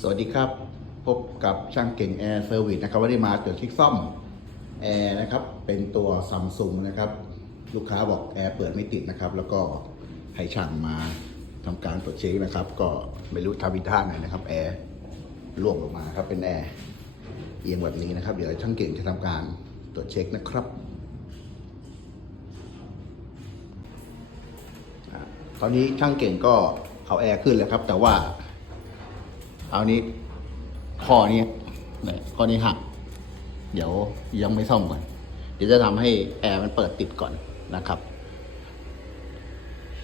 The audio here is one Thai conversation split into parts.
สวัสดีครับ พบกับช่างเก่งแอร์เซอร์วิสนะครับวันนี้มาตรวจช็คซ่อมแอร์นะครับ เป็นตัวซัมซุงนะครับ ลูกค้าบอกแอร์เปิดไม่ติดนะครับ แล้วก็ให้ช่างมาทำการตรวจเช็คนะครับ ก็ไม่รู้ทำอีท่าไหนนะครับแอร์ล่วงลงมาครับเป็นแอร์เอียงแบบนี้นะครับ เดี๋ยวช่างเก่งจะทำการตรวจเช็คนะครับตอนนี้ช่างเก่งก็เอาแอร์ขึ้นแล้วครับ แต่ว่า เอานี้ข้อนี้เนี่ยข้อนี้หัก เดี๋ยวยังไม่ซ่อมก่อน เดี๋ยวจะทำให้แอร์มันเปิดติดก่อนนะครับ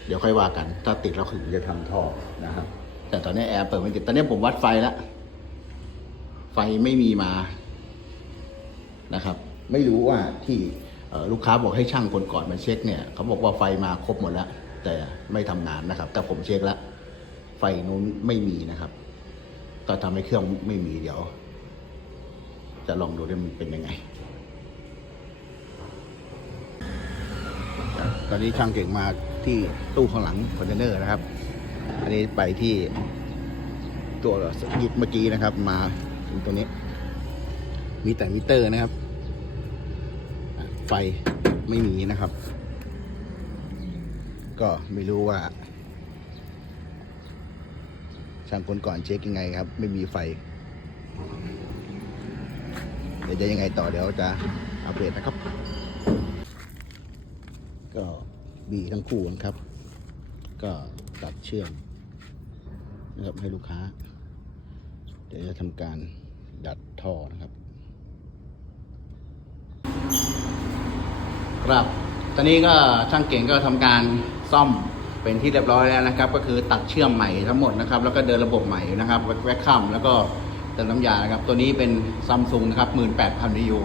เดี๋ยวค่อยว่ากัน ถ้าติดเราถึงจะทำท่อนะครับ แต่ตอนนี้แอร์เปิดไม่ติด ตอนนี้ผมวัดไฟแล้ว ไฟไม่มีมานะครับ ไม่รู้ว่าที่ลูกค้าบอกให้ช่างคนก่อนมาเช็คเนี่ยเขาบอกว่าไฟมาครบหมดแล้ว แต่ไม่ทำงานนะครับ แต่ผมเช็คแล้ว ไฟนู้นไม่มีนะครับ ก็ทำให้เครื่องไม่มีเดี๋ยว จะลองดูว่ามันเป็นยังไง ตอนนี้ช่างเก่งมาที่ตู้ข้างหลังคอนเทนเนอร์นะครับ อันนี้ไปที่ตัวยิบเมื่อกี้นะครับ มาถึงตรงนี้ มีแต่มิเตอร์นะครับ ไฟไม่มีนะครับ ก็ไม่รู้ว่า ช่างคนก่อนเช็คยังไงครับ ไม่มีไฟ เดี๋ยวจะยังไงต่อเดี๋ยวจะอัปเดตนะครับ ก็บีทั้งคู่นะครับ ก็ตัดเชื่อมนะครับให้ลูกค้า เดี๋ยวจะทำการดัดท่อนะครับครับ ตอนนี้ก็ช่างเก่งก็ทำการซ่อม เป็นที่เรียบร้อยแล้วนะครับ ก็คือตัดเชื่อมใหม่ทั้งหมดนะครับ แล้วก็เดินระบบใหม่นะครับแวกคัมแล้วก็เติมน้ำยานะครับ ตัวนี้เป็นซัมซุงนะครับ18,000 VU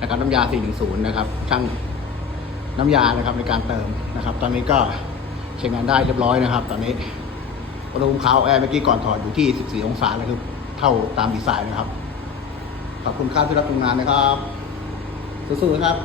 นะครับน้ำยา 410 นะครับช่างน้ำยานะครับในการเติมนะครับ ตอนนี้ก็ใช้งานได้เรียบร้อยนะครับ ตอนนี้อุณหภูมิเขาแอร์เมื่อกี้ก่อนถอดอยู่ที่ 14 องศาเลยคือเท่าตามดีไซน์นะครับ ขอบคุณครับที่รับชมงานนะครับ สู้ๆนะครับ